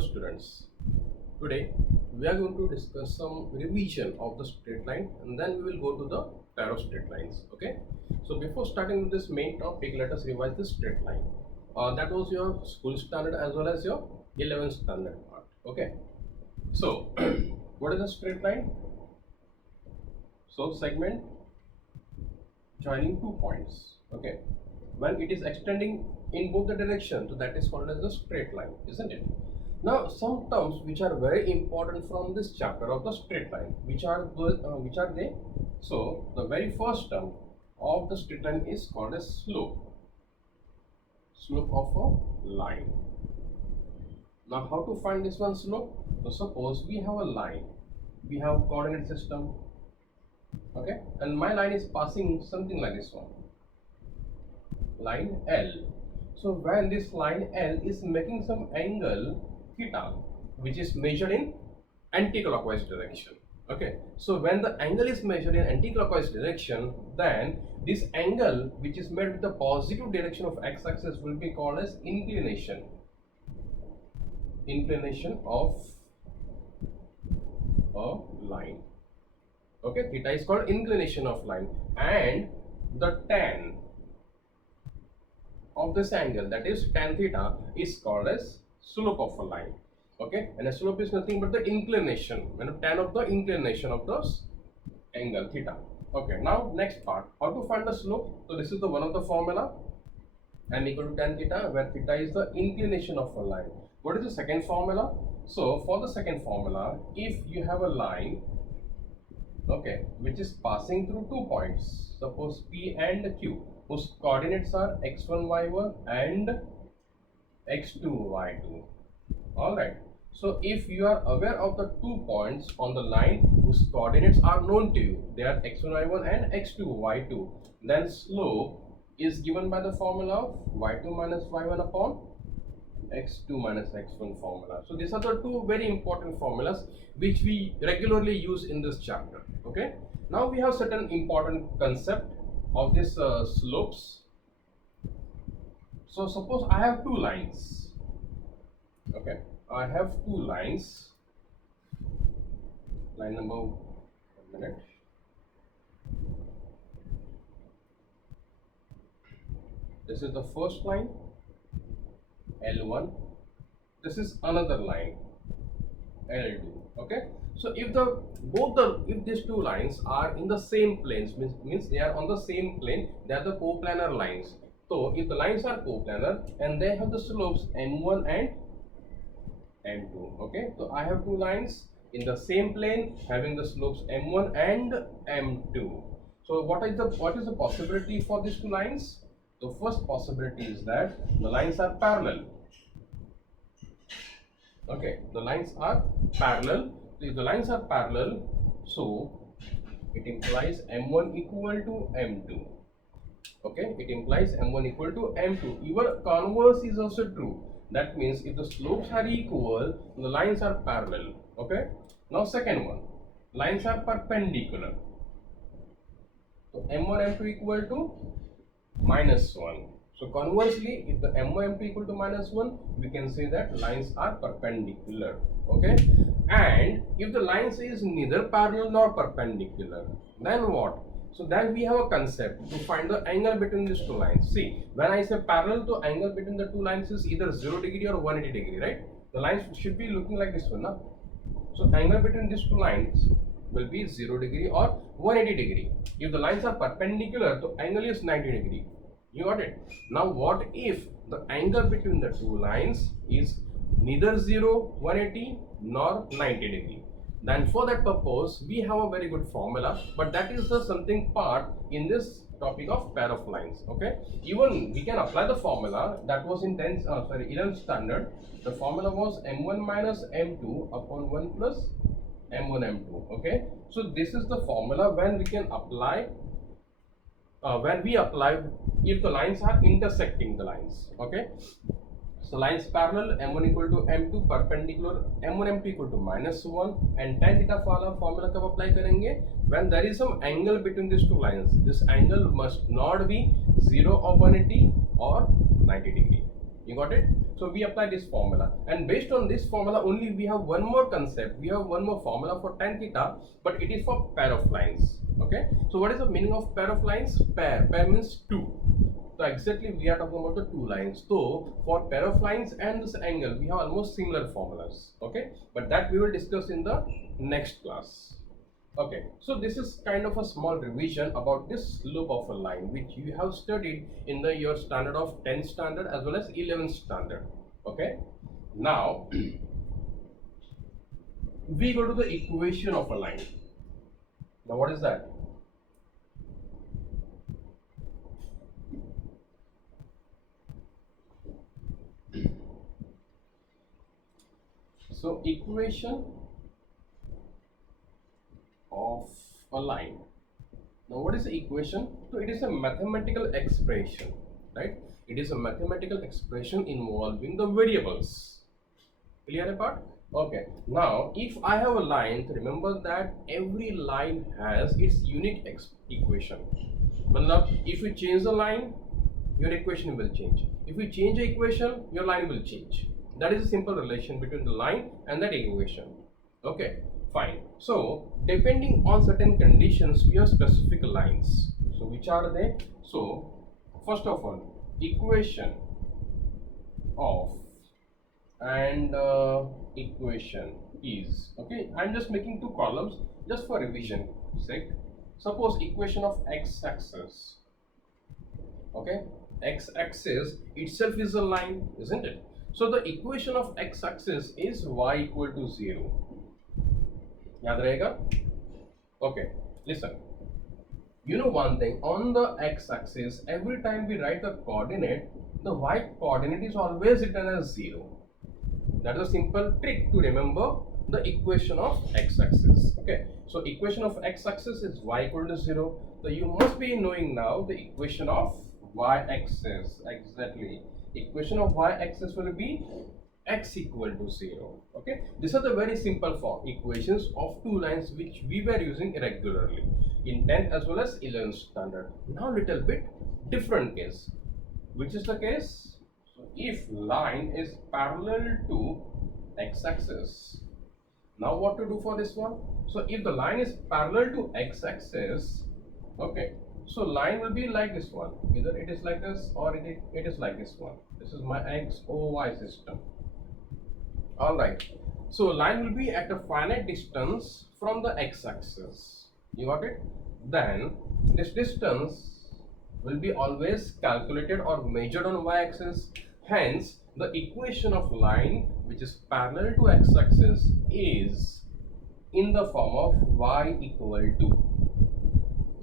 Students, today we are going to discuss some revision of the straight line and then we will go to the pair of straight lines. Okay, so before starting with this main topic, let us revise the straight line. That was your school standard as well as your 11th standard part. Okay, so what is a straight line? So segment joining two points. Okay, when it is extending in both the directions, so that is called as the straight line, isn't it? Now, some terms which are very important from this chapter of the straight line, which are they? So, the very first term of the straight line is called as slope. Slope of a line. Now, how to find this one slope? So, suppose we have a line, we have coordinate system, okay, and my line is passing something like this one, line L. So, when this line L is making some angle theta, which is measured in anti-clockwise direction. Okay, so when the angle is measured in anti-clockwise direction, then this angle which is made with the positive direction of x-axis will be called as inclination. Inclination of a line. Okay, theta is called inclination of line, and the tan of this angle, that is tan theta, is called as slope of a line. Okay, and a slope is nothing but the inclination, tan of the inclination of this angle theta. Okay, now next part, how to find the slope? So this is the one of the formula, n equal to tan theta, where theta is the inclination of a line. What is the second formula? So for the second formula, if you have a line, okay, which is passing through two points, suppose P and Q, whose coordinates are x1 y1 and x2 y2. All right, so if you are aware of the 2 points on the line whose coordinates are known to you, they are x1 y1 and x2 y2, then slope is given by the formula of y2 minus y1 upon x2 minus x1 formula. So these are the two very important formulas which we regularly use in this chapter. Okay, now we have certain important concept of this slopes. So suppose I have two lines. Okay, I have two lines. Line number, 1 minute. This is the first line, L1. This is another line, L2. Okay, so if these two lines are in the same planes, means they are on the same plane, they are the coplanar lines. So if the lines are coplanar and they have the slopes m1 and m2. Okay, so I have two lines in the same plane having the slopes m1 and m2. So what is the possibility for these two lines? The first possibility is that the lines are parallel. Okay, the lines are parallel. If the lines are parallel, so it implies m1 equal to m2. Okay, it implies m1 equal to m2. Even converse is also true. That means if the slopes are equal, the lines are parallel. Okay, now second one, lines are perpendicular. So m1 m2 equal to -1. So conversely, if the m1 m2 equal to -1, we can say that lines are perpendicular. Okay, and if the lines is neither parallel nor perpendicular, then what? So then we have a concept to find the angle between these two lines. See, when I say parallel, the angle between the two lines is either 0 degree or 180 degree, right? The lines should be looking like this one, now. So angle between these two lines will be 0 degree or 180 degree. If the lines are perpendicular, the angle is 90 degree. You got it? Now what if the angle between the two lines is neither 0, 180 nor 90 degree? Then for that purpose, we have a very good formula, but that is the something part in this topic of pair of lines. Okay, even we can apply the formula that was in 11th standard. The formula was m1 minus m2 upon 1 plus m1 m2. Okay, so this is the formula when we can apply when we apply if the lines are intersecting the lines. Okay, so lines parallel, m1 equal to m2, perpendicular m1 m2 equal to -1, and tan theta formula कब apply करेंगे? When there is some angle between these two lines, this angle must not be 0 or 180 or 90 degree. You got it? So we apply this formula, and based on this formula only we have one more concept, we have one more formula for tan theta, but it is for pair of lines. Okay, so what is the meaning of pair of lines? Pair means two. So exactly we are talking about the two lines. So for pair of lines and this angle we have almost similar formulas. Okay, but that we will discuss in the next class. Okay, so this is kind of a small revision about this slope of a line which you have studied in the your standard of 10th standard as well as 11th standard. Okay, now we go to the equation of a line. Now what is that? So equation of a line. Now what is the equation? So it is a mathematical expression, right? It is a mathematical expression involving the variables. Clear apart? Okay, now if I have a line, remember that every line has its unique equation. If you change the line, your equation will change. If you change the equation, your line will change. That is a simple relation between the line and that equation. Okay, fine. So depending on certain conditions, we have specific lines. So which are they? So first of all, equation of and equation is, okay, I'm just making two columns just for revision sake. Suppose equation of x-axis, okay, x-axis itself is a line, isn't it? So the equation of x-axis is y equal to 0. Yaad rahega? Okay, listen. You know one thing, on the x-axis, every time we write the coordinate, the y coordinate is always written as 0. That is a simple trick to remember the equation of x-axis. Okay, so equation of x-axis is y equal to 0. So you must be knowing now the equation of y-axis. Exactly, equation of y-axis will be x equal to 0. Okay, these are the very simple form equations of two lines which we were using regularly in 10th as well as 11th standard. Now little bit different case. Which is the case? So if line is parallel to x-axis, now what to do for this one? So if the line is parallel to x-axis, okay, so line will be like this one. Either it is like this or it is like this one. This is my x, o, y system. Alright, so line will be at a finite distance from the x-axis. You got it? Then this distance will be always calculated or measured on y-axis. Hence, the equation of line which is parallel to x-axis is in the form of y equal to.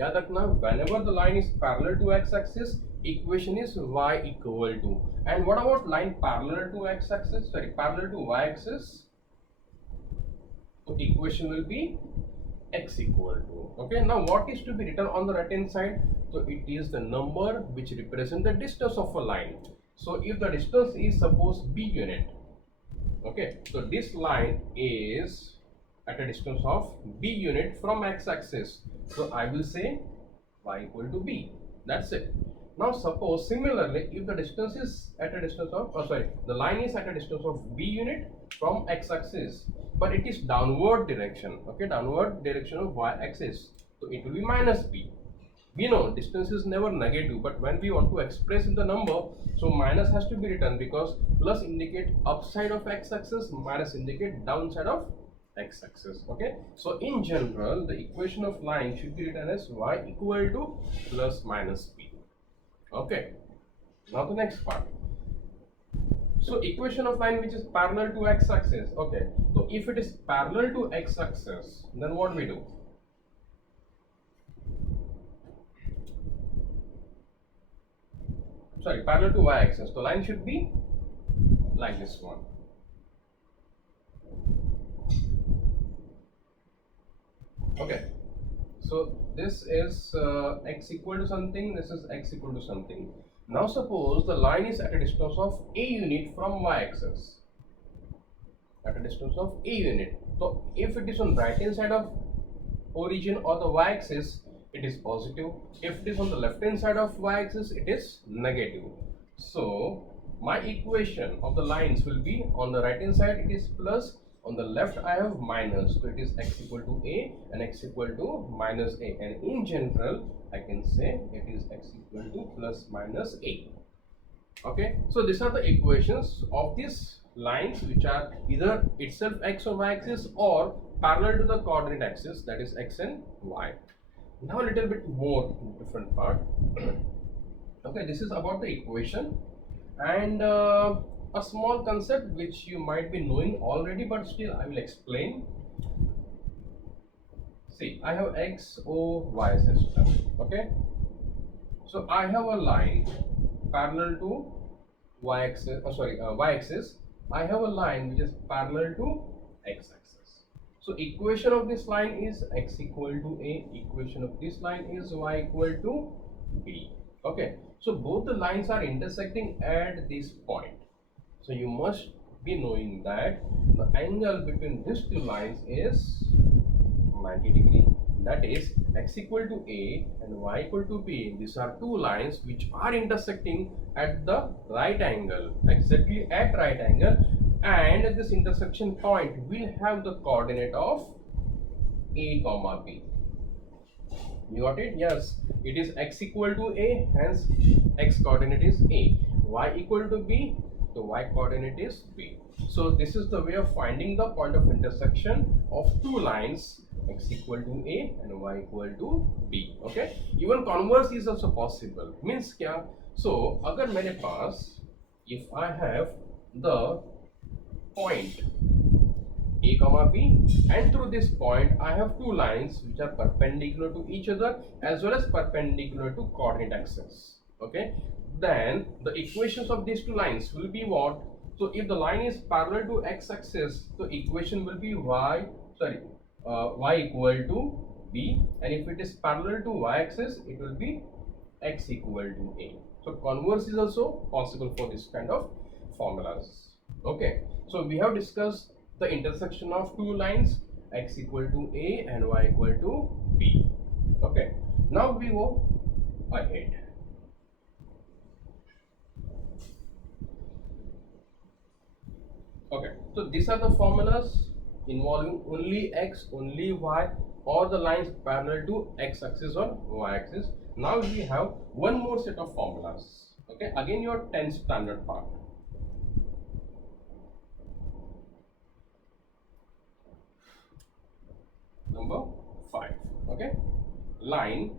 Yaad rakhna, whenever the line is parallel to x-axis, equation is y equal to. And what about line parallel to x-axis? Sorry, parallel to y-axis? So equation will be x equal to. Okay, now what is to be written on the right hand side? So it is the number which represents the distance of a line. So if the distance is suppose b unit, okay, so this line is at a distance of b unit from x-axis. So I will say y equal to b. That's it. Now suppose similarly, if the distance is at a distance of, the line is at a distance of b unit from x-axis, but it is downward direction, okay, downward direction of y-axis, so it will be minus b. We know distance is never negative, but when we want to express in the number, so minus has to be written because plus indicate upside of x-axis, minus indicate downside of x-axis. Okay, so in general, the equation of line should be written as y equal to plus minus b. Okay, now the next part. So equation of line which is parallel to x-axis. Okay, so if it is parallel to x-axis, then what we do? Sorry, parallel to y-axis. The line should be like this one. Okay, so this is x equal to something, this is x equal to something. Now suppose the line is at a distance of a unit from y-axis, at a distance of a unit. So if it is on right hand side of origin or the y-axis, it is positive. If it is on the left hand side of y-axis, it is negative. So my equation of the lines will be on the right hand side it is plus, on the left I have minus, so it is x equal to a and x equal to minus a, and in general I can say it is x equal to plus minus a. Okay, so these are the equations of these lines which are either itself x or y axis or parallel to the coordinate axis, that is x and y. Now a little bit more different part. Okay, this is about the equation, and a small concept which you might be knowing already, but still I will explain. See, I have x, o, y system. Okay, so I have a line parallel to y axis, y axis. I have a line which is parallel to x axis. So equation of this line is x equal to a, equation of this line is y equal to b. Okay, so both the lines are intersecting at this point. So you must be knowing that the angle between these two lines is 90 degree. That is x equal to a and y equal to b. These are two lines which are intersecting at the right angle, exactly at right angle, and at this intersection point will have the coordinate of a comma b. You got it? Yes, it is x equal to a, hence x coordinate is a. Y equal to b, the y coordinate is b. So this is the way of finding the point of intersection of two lines, x equal to a and y equal to b. Okay, even converse is also possible. Means kya? So अगर मेरे पास, if I have the point a comma b, and through this point I have two lines which are perpendicular to each other as well as perpendicular to coordinate axis. Okay, then the equations of these two lines will be what? So if the line is parallel to x axis, the equation will be y equal to b, and if it is parallel to y axis it will be x equal to a. So converse is also possible for this kind of formulas. Okay, so we have discussed the intersection of two lines, x equal to a and y equal to b. Okay, now we go ahead. Okay, so these are the formulas involving only x, only y, or the lines parallel to x axis or y axis. Now we have one more set of formulas. Okay, again your 10th standard part. Number 5. Okay, line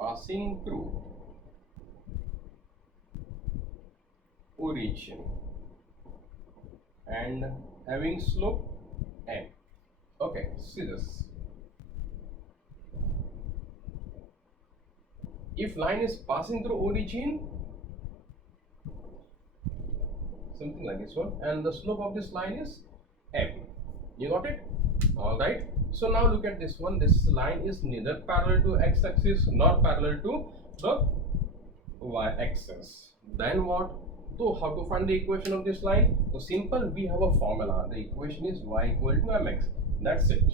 passing through origin and having slope m. Okay, see this. If line is passing through origin, something like this one, and the slope of this line is m. You got it? All right. So now look at this one. This line is neither parallel to x axis nor parallel to the y axis. Then what? So how to find the equation of this line? So simple, we have a formula. The equation is y equal to mx. That's it.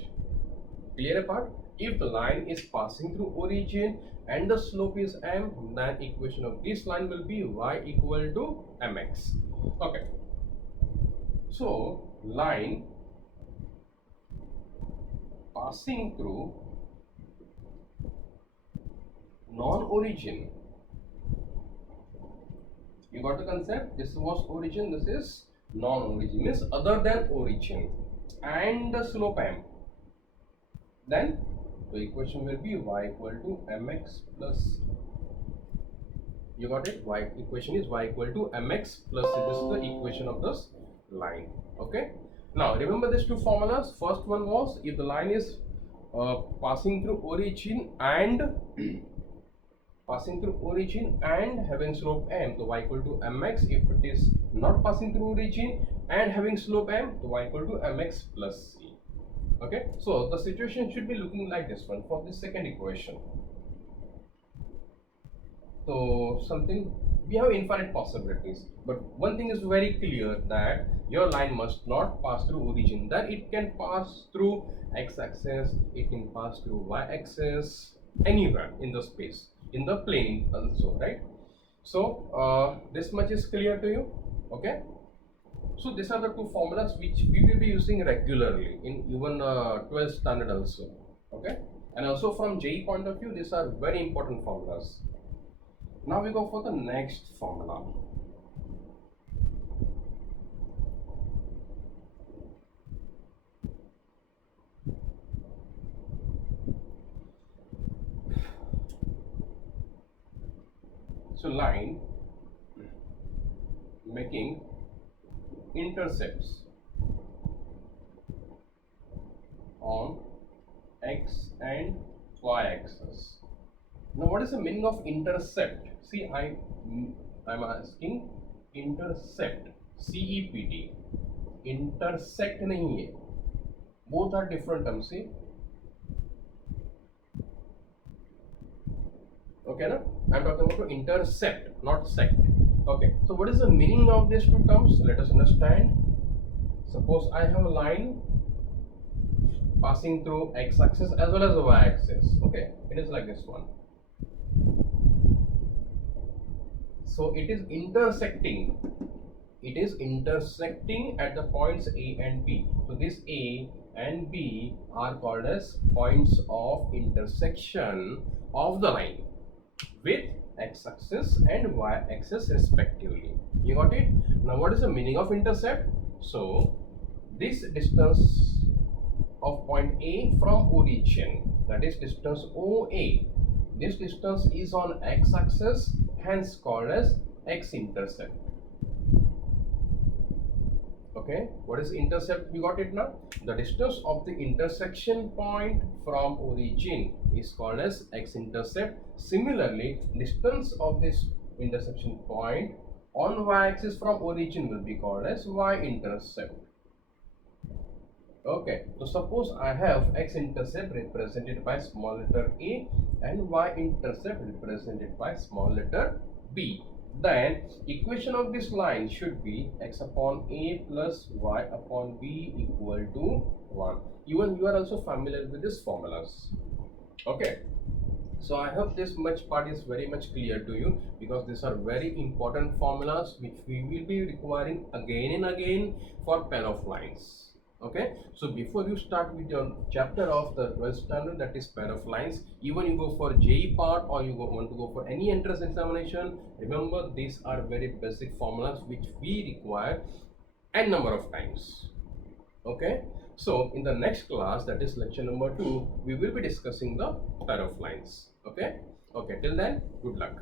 Clear apart? If the line is passing through origin and the slope is m, then equation of this line will be y equal to mx. Okay. So line passing through non-origin. You got the concept? This was origin, this is non-origin, means other than origin, and the slope m. Then the equation will be y equal to mx plus. You got it? Y equation is y equal to mx plus. This is the equation of this line. Okay. Now remember these two formulas. First one was if the line is passing through origin and having slope m, the y equal to mx. If it is not passing through origin and having slope m, the y equal to mx plus c. Okay, so the situation should be looking like this one for the second equation. So something, we have infinite possibilities, but one thing is very clear, that your line must not pass through origin. That it can pass through x-axis, it can pass through y-axis, anywhere in the space, in the plane also, right? So this much is clear to you. Okay, so these are the two formulas which we will be using regularly in even 12th standard also. Okay, and also from JEE point of view, these are very important formulas. Now we go for the next formula. So line making intercepts on x and y axis. Now what is the meaning of intercept? See, I'm asking intercept, CEPT. Intersect नहीं है, both are different terms. See, okay, no? I'm talking about to intercept, not sect. Okay, so what is the meaning of these two terms? Let us understand. Suppose I have a line passing through x-axis as well as the y-axis. Okay, it is like this one. So it is intersecting. It is intersecting at the points A and B. So this A and B are called as points of intersection of the line with x-axis and y-axis respectively. You got it? Now what is the meaning of intercept? So this distance of point A from origin, that is distance OA, this distance is on x-axis, hence called as x-intercept. Okay, what is intercept? You got it now? The distance of the intersection point from origin is called as x-intercept. Similarly, distance of this intersection point on y-axis from origin will be called as y-intercept. Okay, so suppose I have x-intercept represented by small letter a and y-intercept represented by small letter b. Then equation of this line should be x upon a plus y upon b equal to 1. Even you are also familiar with these formulas. Okay, so I hope this much part is very much clear to you, because these are very important formulas which we will be requiring again and again for pair of lines. Okay, so before you start with your chapter of the 12th standard, that is pair of lines, even you go for JEE part or you want to go for any entrance examination, remember these are very basic formulas which we require n number of times. Okay, so in the next class, that is lecture number 2, we will be discussing the pair of lines. Okay, till then, good luck.